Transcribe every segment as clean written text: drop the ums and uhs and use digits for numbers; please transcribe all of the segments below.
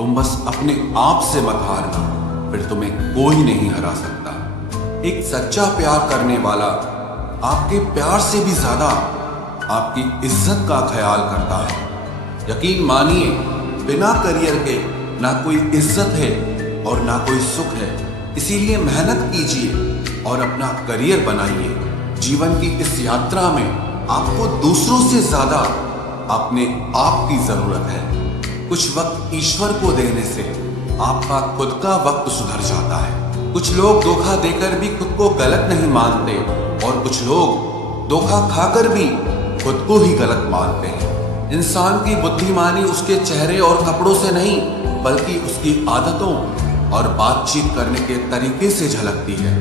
तुम बस अपने आप से मत हारना, फिर तुम्हें कोई नहीं हरा सकता। एक सच्चा प्यार करने वाला आपके प्यार से भी ज्यादा आपकी इज्जत का ख्याल करता है। यकीन मानिए, बिना करियर के ना कोई इज्जत है और ना कोई सुख है। इसीलिए मेहनत कीजिए और अपना करियर बनाइए। जीवन की इस यात्रा में आपको दूसरों से ज्यादा अपने आप की जरूरत है। कुछ वक्त ईश्वर को देने से आपका खुद का वक्त सुधर जाता है। कुछ लोग धोखा देकर भी खुद को गलत नहीं मानते और कुछ लोग धोखा खाकर भी खुद को ही गलत मानते हैं। इंसान की बुद्धिमानी उसके चेहरे और कपड़ों से नहीं, बल्कि उसकी आदतों और बातचीत करने के तरीके से झलकती है।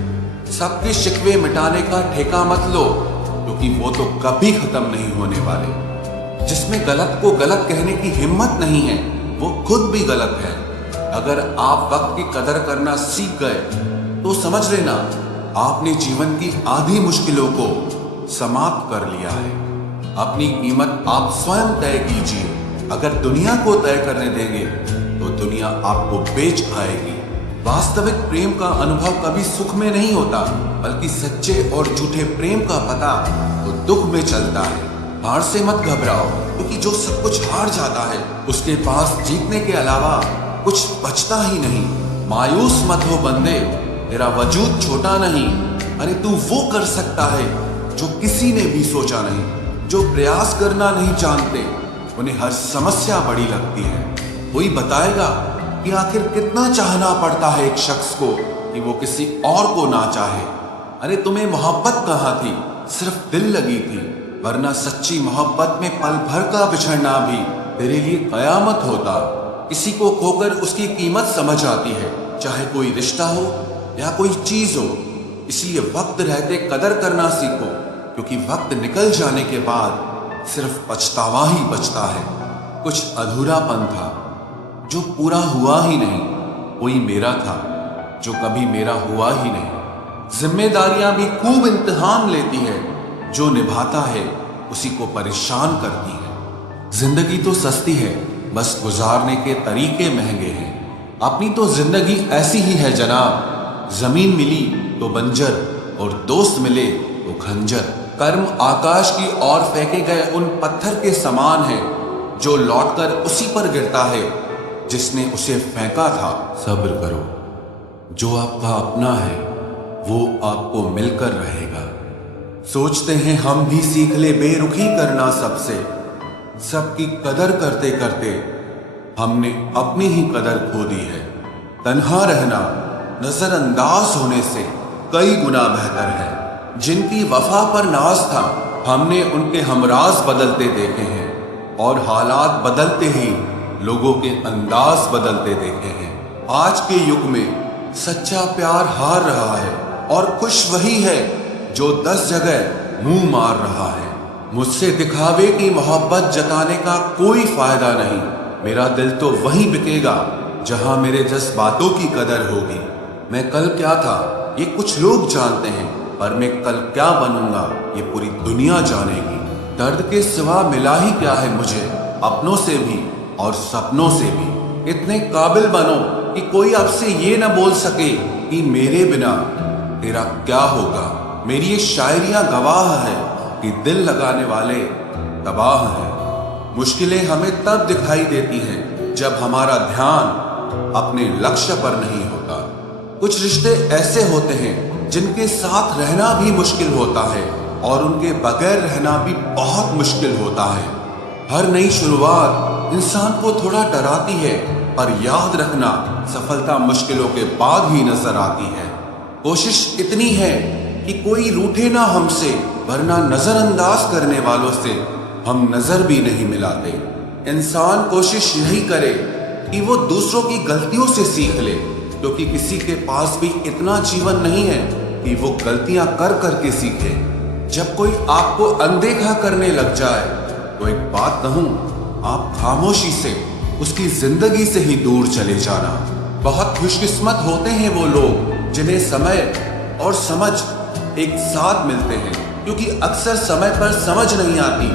सबके शिकवे मिटाने का ठेका मत लो, क्योंकि वो तो कभी खत्म नहीं होने वाले। जिसमें गलत को गलत कहने की हिम्मत नहीं है, वो खुद भी गलत है। अगर आप वक्त की कदर करना सीख गए तो समझ लेना आपने जीवन की आधी मुश्किलों को समाप्त कर लिया है। अपनी कीमत आप स्वयं तय कीजिए। अगर दुनिया को तय करने देंगे तो दुनिया आपको बेच खाएगी। वास्तविक प्रेम का अनुभव कभी सुख में नहीं होता, बल्कि सच्चे और झूठे प्रेम का पता तो दुख में चलता है। हार से मत घबराओ, क्योंकि जो सब कुछ हार जाता है उसके पास जीतने के अलावा कुछ बचता ही नहीं। मायूस मत हो बंदे, तेरा वजूद छोटा नहीं। अरे तू वो कर सकता है जो किसी ने भी सोचा नहीं। जो प्रयास करना नहीं जानते उन्हें हर समस्या बड़ी लगती है। कोई बताएगा कि आखिर कितना चाहना पड़ता है एक शख्स को कि वो किसी और को ना चाहे। अरे तुम्हें मोहब्बत कहाँ थी, सिर्फ दिल लगी थी, वरना सच्ची मोहब्बत में पल भर का बिछड़ना भी तेरे लिए कयामत होता। किसी को खोकर उसकी कीमत समझ आती है, चाहे कोई रिश्ता हो या कोई चीज हो। इसलिए वक्त रहते कदर करना सीखो, क्योंकि वक्त निकल जाने के बाद सिर्फ पछतावा ही बचता है। कुछ अधूरापन था जो पूरा हुआ ही नहीं, कोई मेरा था जो कभी मेरा हुआ ही नहीं। जिम्मेदारियां भी खूब इम्तिहान लेती है, जो निभाता है उसी को परेशान करती है। जिंदगी तो सस्ती है, बस गुजारने के तरीके महंगे हैं। अपनी तो जिंदगी ऐसी ही है जनाब, जमीन मिली तो बंजर और दोस्त मिले तो खंजर। कर्म आकाश की ओर फेंके गए उन पत्थर के समान है, जो लौटकर उसी पर गिरता है जिसने उसे फेंका था। सब्र करो, जो आपका अपना है वो आपको मिलकर रहेगा। सोचते हैं हम भी सीख ले बेरुखी करना सबसे। सबकी कदर करते करते हमने अपनी ही कदर खो दी है। तन्हा रहना नजरअंदाज होने से कई गुना बेहतर है। जिनकी वफा पर नाज था, हमने उनके हमराज बदलते देखे हैं, और हालात बदलते ही लोगों के अंदाज बदलते देखे हैं। आज के युग में सच्चा प्यार हार रहा है, और खुश वही है जो 10 जगह मुंह मार रहा है। मुझसे दिखावे की मोहब्बत जताने का कोई फायदा नहीं। मेरा दिल तो वहीं बिकेगा जहां मेरे जज्बातों की कदर होगी। मैं कल क्या था ये कुछ लोग जानते हैं, पर मैं कल क्या बनूंगा ये पूरी दुनिया जानेगी। दर्द के सिवा मिला ही क्या है मुझे, अपनों से भी और सपनों से भी। इतने काबिल बनो कि कोई आपसे ये न बोल सके कि मेरे बिना तेरा क्या होगा। मेरी ये शायरियां गवाह है कि दिल लगाने वाले तबाह हैं। मुश्किलें हमें तब दिखाई देती हैं जब हमारा ध्यान अपने लक्ष्य पर नहीं होता। कुछ रिश्ते ऐसे होते हैं जिनके साथ रहना भी मुश्किल होता है, और उनके बगैर रहना भी बहुत मुश्किल होता है। हर नई शुरुआत इंसान को थोड़ा डराती है, पर याद रखना सफलता मुश्किलों के बाद ही नजर आती है। कोशिश इतनी है कि कोई रूठे ना हमसे, वरना नजरअंदाज करने वालों से हम नजर भी नहीं मिलाते। इंसान कोशिश यही करे कि वो दूसरों की गलतियों से सीख ले, क्योंकि किसी के पास भी इतना जीवन नहीं है कि वो गलतियां कर करके सीखे। जब कोई आपको अनदेखा करने लग जाए तो एक बात कहूं, आप खामोशी से उसकी जिंदगी से ही दूर चले जाना। बहुत खुशकिस्मत होते हैं वो लोग जिन्हें समय और समझ एक साथ मिलते हैं, क्योंकि अक्सर समय पर समझ नहीं आती,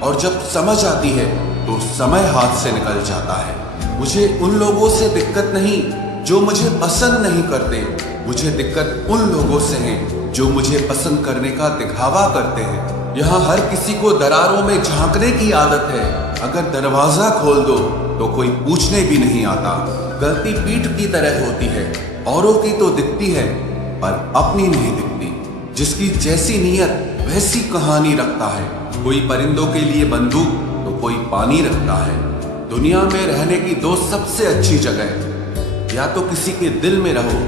और जब समझ आती है तो समय हाथ से निकल जाता है। मुझे उन लोगों से दिक्कत नहीं जो मुझे पसंद नहीं करते। मुझे दिक्कत उन लोगों से है जो मुझे पसंद करने का दिखावा करते हैं। यहाँ हर किसी को दरारों में झांकने की आदत है। अगर दरवाजा खोल दो तो कोई पूछने भी नहीं आता। गलती पीठ की तरह होती है, औरों की तो दिखती है पर अपनी नहीं दिखती। जिसकी जैसी नियत वैसी कहानी रखता है। कोई परिंदों के लिए बंदूक तो कोई पानी रखता है। दुनिया में रहने की दो सबसे अच्छी जगह, या तो किसी के दिल में रहो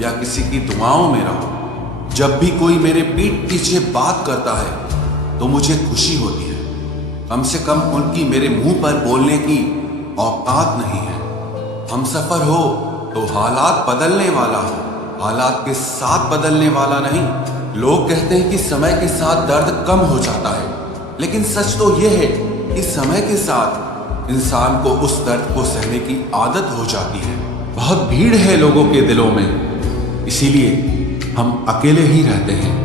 या किसी की दुआओं में रहो। जब भी कोई मेरे पीठ पीछे बात करता है तो मुझे खुशी होती है। कम से कम उनकी मेरे मुंह पर बोलने की औकात नहीं है। हम सफर हो तो हालात बदलने वाला हो, हालात के साथ बदलने वाला नहीं। लोग कहते हैं कि समय के साथ दर्द कम हो जाता है, लेकिन सच तो यह है कि समय के साथ इंसान को उस दर्द को सहने की आदत हो जाती है। बहुत भीड़ है लोगों के दिलों में, इसीलिए हम अकेले ही रहते हैं।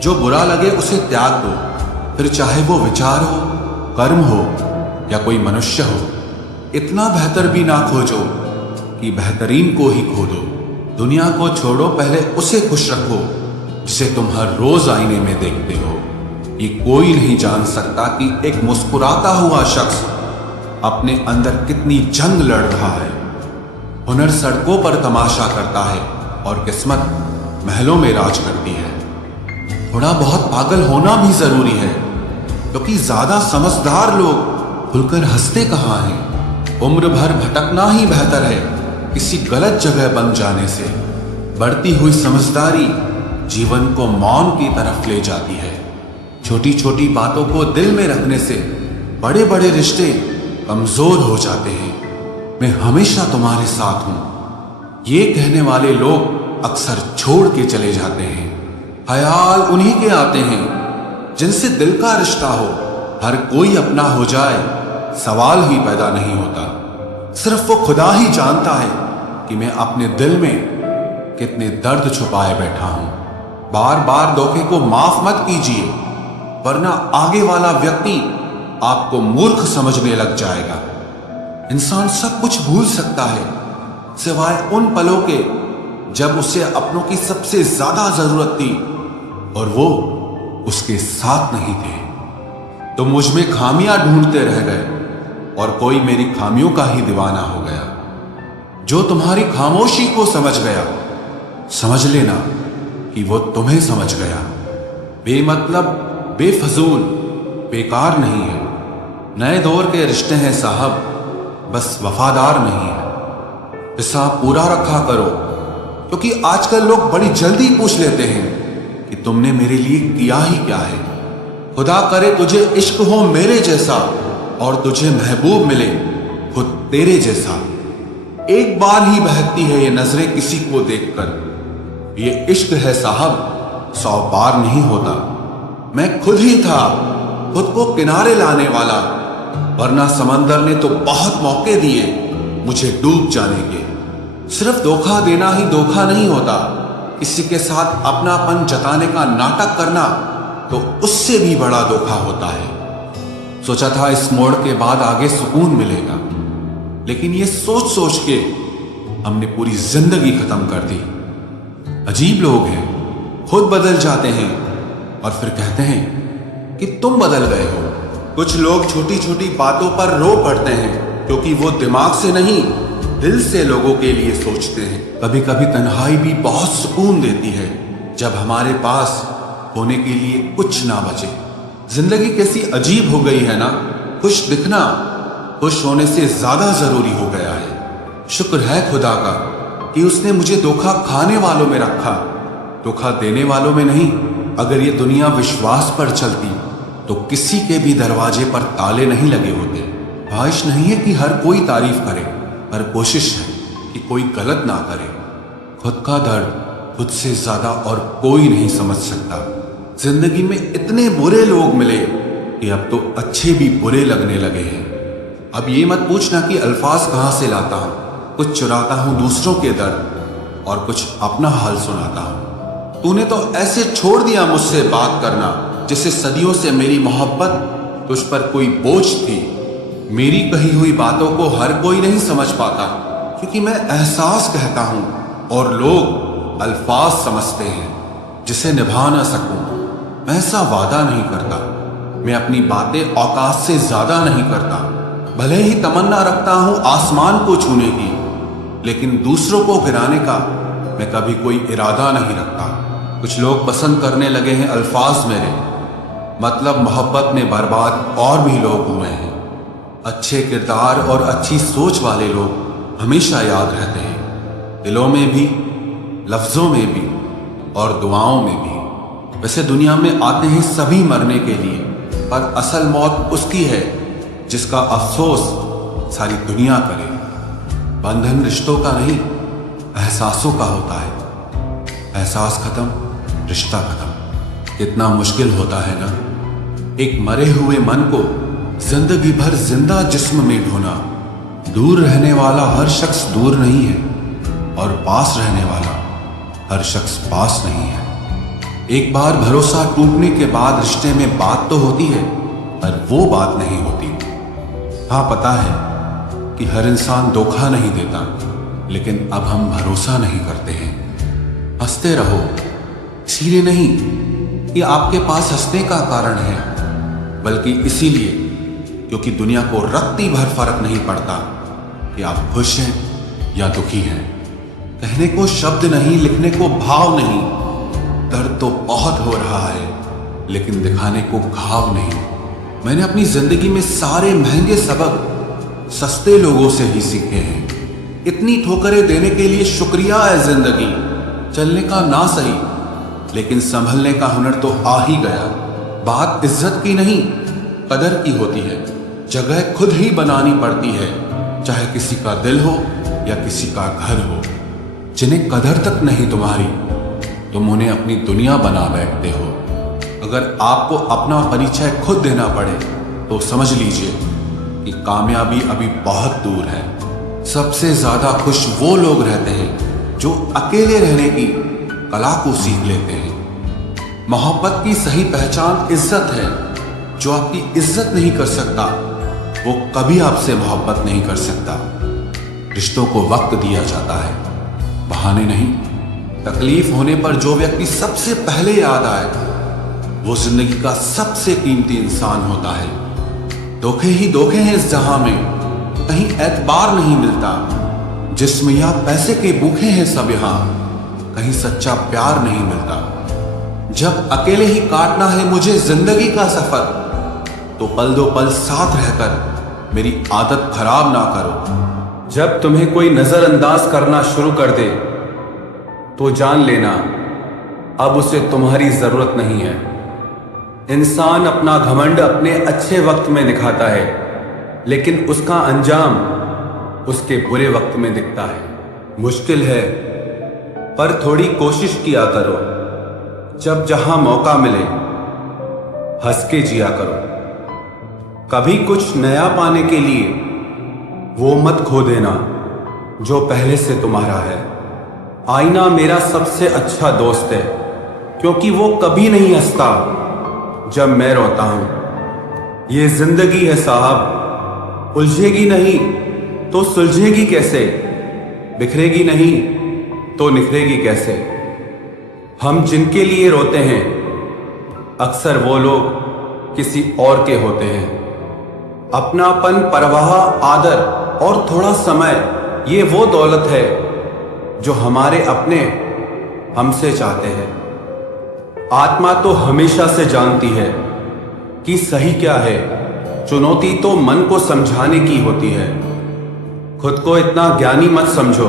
जो बुरा लगे उसे त्याग दो, फिर चाहे वो विचार हो, कर्म हो या कोई मनुष्य हो। इतना बेहतर भी ना खोजो कि बेहतरीन को ही खो दो। दुनिया को छोड़ो, पहले उसे खुश रखो जिसे तुम हर रोज आईने में देखते हो। ये कोई नहीं जान सकता कि एक मुस्कुराता हुआ शख्स अपने अंदर कितनी जंग लड़ रहा है। हुनर सड़कों पर तमाशा करता है और किस्मत महलों में राज करती है। थोड़ा बहुत पागल होना भी जरूरी है, क्योंकि ज्यादा समझदार लोग खुलकर हंसते कहाँ हैं। उम्र भर भटकना ही बेहतर है किसी गलत जगह बन जाने से। बढ़ती हुई समझदारी जीवन को मौन की तरफ ले जाती है। छोटी छोटी बातों को दिल में रखने से बड़े बड़े रिश्ते कमजोर हो जाते हैं। मैं हमेशा तुम्हारे साथ हूं, ये कहने वाले लोग अक्सर छोड़ के चले जाते हैं। ख्याल उन्हीं के आते हैं जिनसे दिल का रिश्ता हो। हर कोई अपना हो जाए सवाल ही पैदा नहीं होता। सिर्फ वो खुदा ही जानता है कि मैं अपने दिल में कितने दर्द छुपाए बैठा हूं। बार बार धोखे को माफ मत कीजिए, वरना आगे वाला व्यक्ति आपको मूर्ख समझने लग जाएगा। इंसान सब कुछ भूल सकता है सिवाय उन पलों के जब उसे अपनों की सबसे ज्यादा जरूरत थी और वो उसके साथ नहीं थे। तो मुझ में खामियां ढूंढते रह गए और कोई मेरी खामियों का ही दीवाना हो गया। जो तुम्हारी खामोशी को समझ गया, समझ लेना कि वो तुम्हें समझ गया। बेमतलब, बेफजूल, बेकार नहीं है। नए दौर के रिश्ते हैं साहब, बस वफादार नहीं है। हिसाब पूरा रखा करो, क्योंकि आजकल लोग बड़ी जल्दी पूछ लेते हैं कि तुमने मेरे लिए किया ही क्या है। खुदा करे तुझे इश्क हो मेरे जैसा और तुझे महबूब मिले खुद तेरे जैसा। एक बार ही बहकती है ये नजरें किसी को देखकर। ये इश्क है साहब, 100 बार नहीं होता। मैं खुद ही था खुद को किनारे लाने वाला, वरना समंदर ने तो बहुत मौके दिए मुझे डूब जाने के। सिर्फ धोखा देना ही धोखा नहीं होता, किसी के साथ अपनापन जताने का नाटक करना तो उससे भी बड़ा धोखा होता है। सोचा था इस मोड़ के बाद आगे सुकून मिलेगा, लेकिन ये सोच सोच के हमने पूरी जिंदगी खत्म कर दी। अजीब लोग हैं, खुद बदल जाते हैं और फिर कहते हैं कि तुम बदल गए हो। कुछ लोग छोटी छोटी बातों पर रो पड़ते हैं, क्योंकि वो दिमाग से नहीं दिल से लोगों के लिए सोचते हैं। कभी कभी तन्हाई भी बहुत सुकून देती है, जब हमारे पास होने के लिए कुछ ना बचे। जिंदगी कैसी अजीब हो गई है ना। खुश दिखना खुश होने से ज्यादा जरूरी हो गया है। शुक्र है खुदा का कि उसने मुझे धोखा खाने वालों में रखा, धोखा देने वालों में नहीं। अगर ये दुनिया विश्वास पर चलती तो किसी के भी दरवाजे पर ताले नहीं लगे होते। ख्वाहिश नहीं है कि हर कोई तारीफ करे, पर कोशिश है कि कोई गलत ना करे। खुद का दर्द खुद से ज्यादा और कोई नहीं समझ सकता। जिंदगी में इतने बुरे लोग मिले कि अब तो अच्छे भी बुरे लगने लगे हैं। अब ये मत पूछना कि अल्फाज कहाँ से लाता हूँ। कुछ चुराता हूँ दूसरों के दर्द और कुछ अपना हाल सुनाता हूँ। तूने तो ऐसे छोड़ दिया मुझसे बात करना, जैसे सदियों से मेरी मोहब्बत तुझ पर कोई बोझ थी। मेरी कही हुई बातों को हर कोई नहीं समझ पाता, क्योंकि मैं एहसास कहता हूं और लोग अल्फाज समझते हैं जिसे निभा ना सकूं। मैं ऐसा वादा नहीं करता, मैं अपनी बातें औकात से ज्यादा नहीं करता। भले ही तमन्ना रखता हूं आसमान को छूने की, लेकिन दूसरों को गिराने का मैं कभी कोई इरादा नहीं रखता। कुछ लोग पसंद करने लगे हैं अल्फाज मेरे, मतलब मोहब्बत में बर्बाद और भी लोग हुए हैं। अच्छे किरदार और अच्छी सोच वाले लोग हमेशा याद रहते हैं, दिलों में भी, लफ्जों में भी और दुआओं में भी। वैसे दुनिया में आते हैं सभी मरने के लिए, पर असल मौत उसकी है जिसका अफसोस सारी दुनिया करे। बंधन रिश्तों का नहीं, एहसासों का होता है। एहसास खत्म, रिश्ता खत्म। कितना मुश्किल होता है ना, एक मरे हुए मन को जिंदगी भर जिंदा जिस्म में ढोना। दूर रहने वाला हर शख्स दूर नहीं है, और पास रहने वाला हर शख्स पास नहीं है। एक बार भरोसा टूटने के बाद रिश्ते में बात तो होती है, पर वो बात नहीं होती। हाँ, पता है कि हर इंसान धोखा नहीं देता, लेकिन अब हम भरोसा नहीं करते हैं। हंसते रहो, इसीलिए नहीं कि आपके पास हंसने का कारण है, बल्कि इसीलिए क्योंकि दुनिया को रत्ती भर फर्क नहीं पड़ता कि आप खुश हैं या दुखी हैं। कहने को शब्द नहीं, लिखने को भाव नहीं। दर्द तो बहुत हो रहा है, लेकिन दिखाने को घाव नहीं। मैंने अपनी जिंदगी में सारे महंगे सबक सस्ते लोगों से ही सीखे हैं। इतनी ठोकरें देने के लिए शुक्रिया है जिंदगी। चलने का ना सही, लेकिन संभलने का हुनर तो आ ही गया। बात इज्जत की नहीं, कदर की होती है। जगह खुद ही बनानी पड़ती है, चाहे किसी का दिल हो या किसी का घर हो। जिन्हें कदर तक नहीं तुम्हारी, तुम उन्हें अपनी दुनिया बना बैठते हो। अगर आपको अपना परिचय खुद देना पड़े तो समझ लीजिए कि कामयाबी अभी बहुत दूर है। सबसे ज्यादा खुश वो लोग रहते हैं जो अकेले रहने की कला को सीख लेते हैं। मोहब्बत की सही पहचान इज्जत है। जो आपकी इज्जत नहीं कर सकता, वो कभी आपसे मोहब्बत नहीं कर सकता। रिश्तों को वक्त दिया जाता है, बहाने नहीं। तकलीफ होने पर जो व्यक्ति सबसे पहले याद आए, वो जिंदगी का सबसे कीमती इंसान होता है। धोखे ही धोखे हैं इस जहां में, कहीं एतबार नहीं मिलता। जिस्म या पैसे के भूखे हैं सब यहां, कहीं सच्चा प्यार नहीं मिलता। जब अकेले ही काटना है मुझे जिंदगी का सफर, तो पल दो पल साथ रहकर मेरी आदत खराब ना करो। जब तुम्हें कोई नजरअंदाज करना शुरू कर दे, तो जान लेना अब उसे तुम्हारी जरूरत नहीं है। इंसान अपना घमंड अपने अच्छे वक्त में दिखाता है, लेकिन उसका अंजाम उसके बुरे वक्त में दिखता है। मुश्किल है, पर थोड़ी कोशिश किया करो। जब जहां मौका मिले, हंस के जिया करो। कभी कुछ नया पाने के लिए वो मत खो देना जो पहले से तुम्हारा है। आईना मेरा सबसे अच्छा दोस्त है, क्योंकि वो कभी नहीं हंसता जब मैं रोता हूं। ये जिंदगी है साहब, उलझेगी नहीं तो सुलझेगी कैसे, बिखरेगी नहीं तो निखरेगी कैसे। हम जिनके लिए रोते हैं, अक्सर वो लोग किसी और के होते हैं। अपनापन, परवाह, आदर और थोड़ा समय, ये वो दौलत है जो हमारे अपने हमसे चाहते हैं। आत्मा तो हमेशा से जानती है कि सही क्या है। चुनौती तो मन को समझाने की होती है। खुद को इतना ज्ञानी मत समझो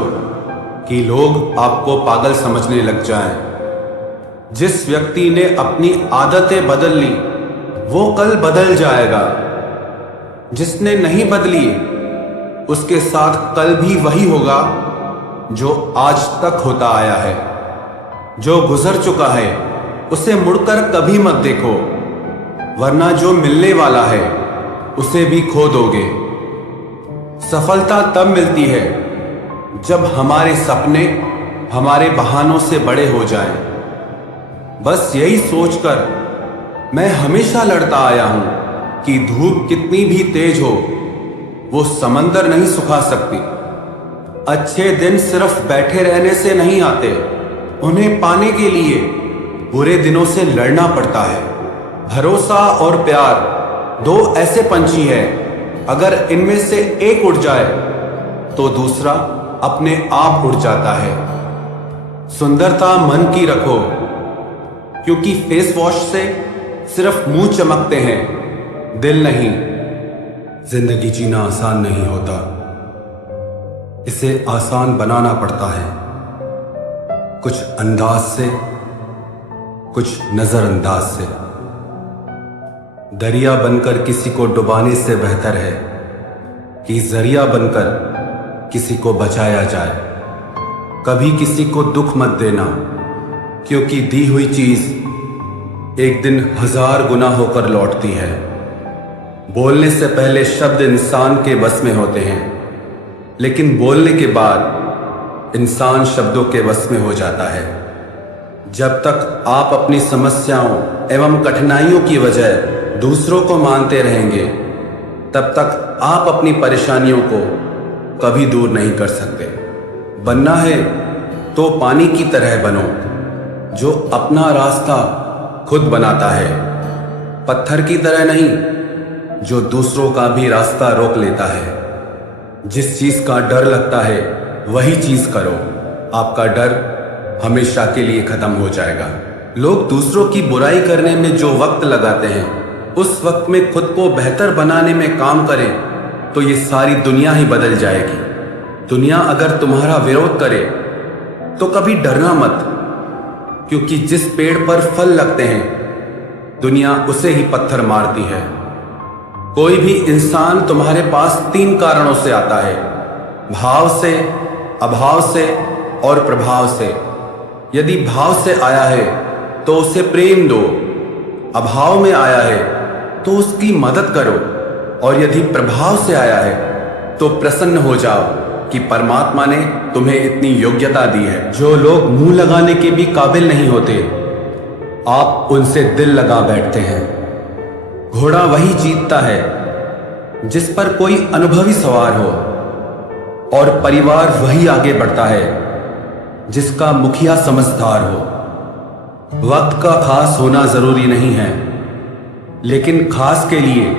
कि लोग आपको पागल समझने लग जाएं। जिस व्यक्ति ने अपनी आदतें बदल ली, वो कल बदल जाएगा। जिसने नहीं बदली, उसके साथ कल भी वही होगा जो आज तक होता आया है। जो गुजर चुका है, उसे मुड़कर कभी मत देखो, वरना जो मिलने वाला है उसे भी खो दोगे। सफलता तब मिलती है जब हमारे सपने हमारे बहानों से बड़े हो जाएं। बस यही सोचकर मैं हमेशा लड़ता आया हूं कि धूप कितनी भी तेज हो, वो समंदर नहीं सुखा सकती। अच्छे दिन सिर्फ बैठे रहने से नहीं आते, उन्हें पाने के लिए बुरे दिनों से लड़ना पड़ता है। भरोसा और प्यार दो ऐसे पंछी हैं, अगर इनमें से एक उड़ जाए तो दूसरा अपने आप उड़ जाता है। सुंदरता मन की रखो, क्योंकि फेस वॉश से सिर्फ मुंह चमकते हैं, दिल नहीं। जिंदगी जीना आसान नहीं होता, इसे आसान बनाना पड़ता है, कुछ अंदाज से, कुछ नजरअंदाज से। दरिया बनकर किसी को डुबाने से बेहतर है कि जरिया बनकर किसी को बचाया जाए। कभी किसी को दुख मत देना, क्योंकि दी हुई चीज एक दिन 1000 गुना होकर लौटती है। बोलने से पहले शब्द इंसान के बस में होते हैं, लेकिन बोलने के बाद इंसान शब्दों के बस में हो जाता है। जब तक आप अपनी समस्याओं एवं कठिनाइयों की वजह दूसरों को मानते रहेंगे, तब तक आप अपनी परेशानियों को कभी दूर नहीं कर सकते। बनना है तो पानी की तरह बनो, जो अपना रास्ता खुद बनाता है, पत्थर की तरह नहीं, जो दूसरों का भी रास्ता रोक लेता है। जिस चीज का डर लगता है वही चीज करो, आपका डर हमेशा के लिए खत्म हो जाएगा। लोग दूसरों की बुराई करने में जो वक्त लगाते हैं, उस वक्त में खुद को बेहतर बनाने में काम करें तो ये सारी दुनिया ही बदल जाएगी। दुनिया अगर तुम्हारा विरोध करे तो कभी डरना मत, क्योंकि जिस पेड़ पर फल लगते हैं दुनिया उसे ही पत्थर मारती है। कोई भी इंसान तुम्हारे पास 3 कारणों से आता है, भाव से, अभाव से और प्रभाव से। यदि भाव से आया है तो उसे प्रेम दो, अभाव में आया है तो उसकी मदद करो, और यदि प्रभाव से आया है तो प्रसन्न हो जाओ कि परमात्मा ने तुम्हें इतनी योग्यता दी है। जो लोग मुंह लगाने के भी काबिल नहीं होते, आप उनसे दिल लगा बैठते हैं। घोड़ा वही जीतता है जिस पर कोई अनुभवी सवार हो, और परिवार वही आगे बढ़ता है जिसका मुखिया समझदार हो। वक्त का खास होना जरूरी नहीं है, लेकिन खास के लिए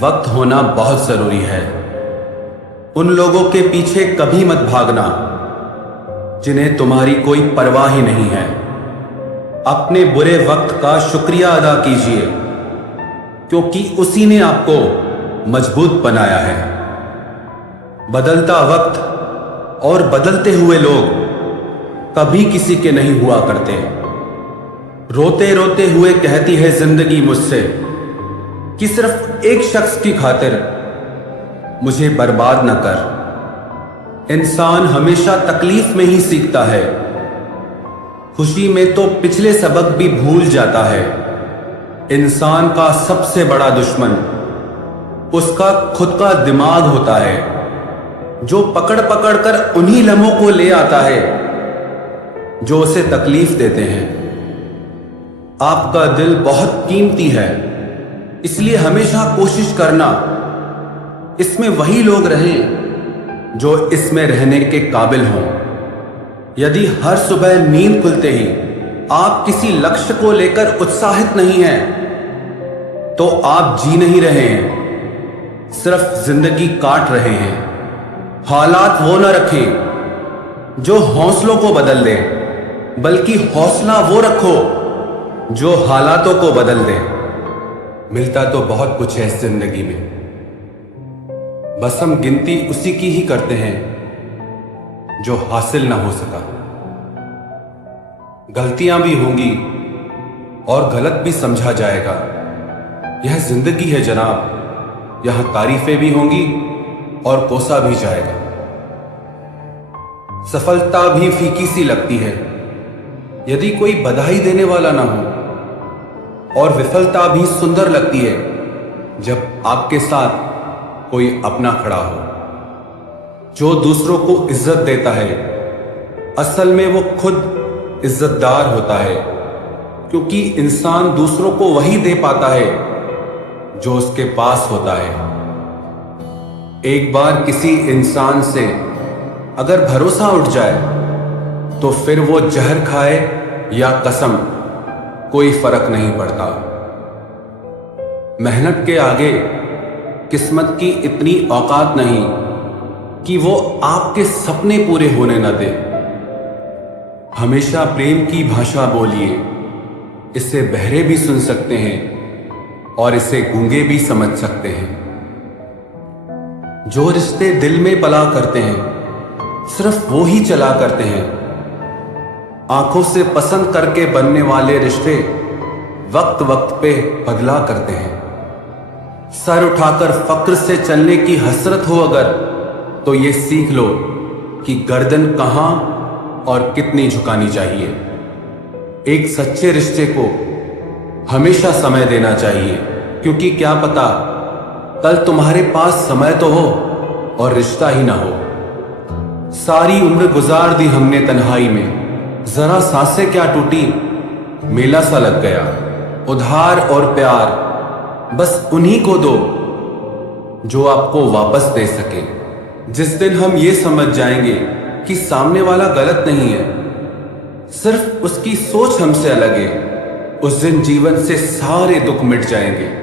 वक्त होना बहुत जरूरी है। उन लोगों के पीछे कभी मत भागना जिन्हें तुम्हारी कोई परवाह ही नहीं है। अपने बुरे वक्त का शुक्रिया अदा कीजिए, क्योंकि उसी ने आपको मजबूत बनाया है। बदलता वक्त और बदलते हुए लोग कभी किसी के नहीं हुआ करते। रोते रोते हुए कहती है जिंदगी मुझसे कि सिर्फ एक शख्स की खातिर मुझे बर्बाद न कर। इंसान हमेशा तकलीफ में ही सीखता है, खुशी में तो पिछले सबक भी भूल जाता है। इंसान का सबसे बड़ा दुश्मन उसका खुद का दिमाग होता है, जो पकड़ पकड़ कर उन्हीं लम्हों को ले आता है जो उसे तकलीफ देते हैं। आपका दिल बहुत कीमती है, इसलिए हमेशा कोशिश करना इसमें वही लोग रहें जो इसमें रहने के काबिल हों। यदि हर सुबह नींद खुलते ही आप किसी लक्ष्य को लेकर उत्साहित नहीं हैं, तो आप जी नहीं रहे हैं, सिर्फ जिंदगी काट रहे हैं। हालात वो न रखें जो हौसलों को बदल दे, बल्कि हौसला वो रखो जो हालातों को बदल दे। मिलता तो बहुत कुछ है इस जिंदगी में, बस हम गिनती उसी की ही करते हैं जो हासिल ना हो सका। गलतियां भी होंगी और गलत भी समझा जाएगा, यह जिंदगी है जनाब। यहां तारीफें भी होंगी और कोसा भी जाएगा। सफलता भी फीकी सी लगती है यदि कोई बधाई देने वाला ना हो, और विफलता भी सुंदर लगती है जब आपके साथ कोई अपना खड़ा हो। जो दूसरों को इज्जत देता है, असल में वो खुद इज्जतदार होता है, क्योंकि इंसान दूसरों को वही दे पाता है जो उसके पास होता है। एक बार किसी इंसान से अगर भरोसा उठ जाए तो फिर वो जहर खाए या कसम, कोई फर्क नहीं पड़ता। मेहनत के आगे किस्मत की इतनी औकात नहीं कि वो आपके सपने पूरे होने न दे। हमेशा प्रेम की भाषा बोलिए, इसे बहरे भी सुन सकते हैं और इसे गूंगे भी समझ सकते हैं। जो रिश्ते दिल में पला करते हैं सिर्फ वो ही चला करते हैं। आंखों से पसंद करके बनने वाले रिश्ते वक्त वक्त पे बदला करते हैं। सर उठाकर फक्र से चलने की हसरत हो अगर, तो ये सीख लो कि गर्दन कहां और कितनी झुकानी चाहिए। एक सच्चे रिश्ते को हमेशा समय देना चाहिए, क्योंकि क्या पता कल तुम्हारे पास समय तो हो और रिश्ता ही ना हो। सारी उम्र गुजार दी हमने तन्हाई में, जरा सांसें क्या टूटी, मेला सा लग गया। उधार और प्यार बस उन्हीं को दो जो आपको वापस दे सके। जिस दिन हम ये समझ जाएंगे कि सामने वाला गलत नहीं है, सिर्फ उसकी सोच हमसे अलग है, उस दिन जीवन से सारे दुख मिट जाएंगे।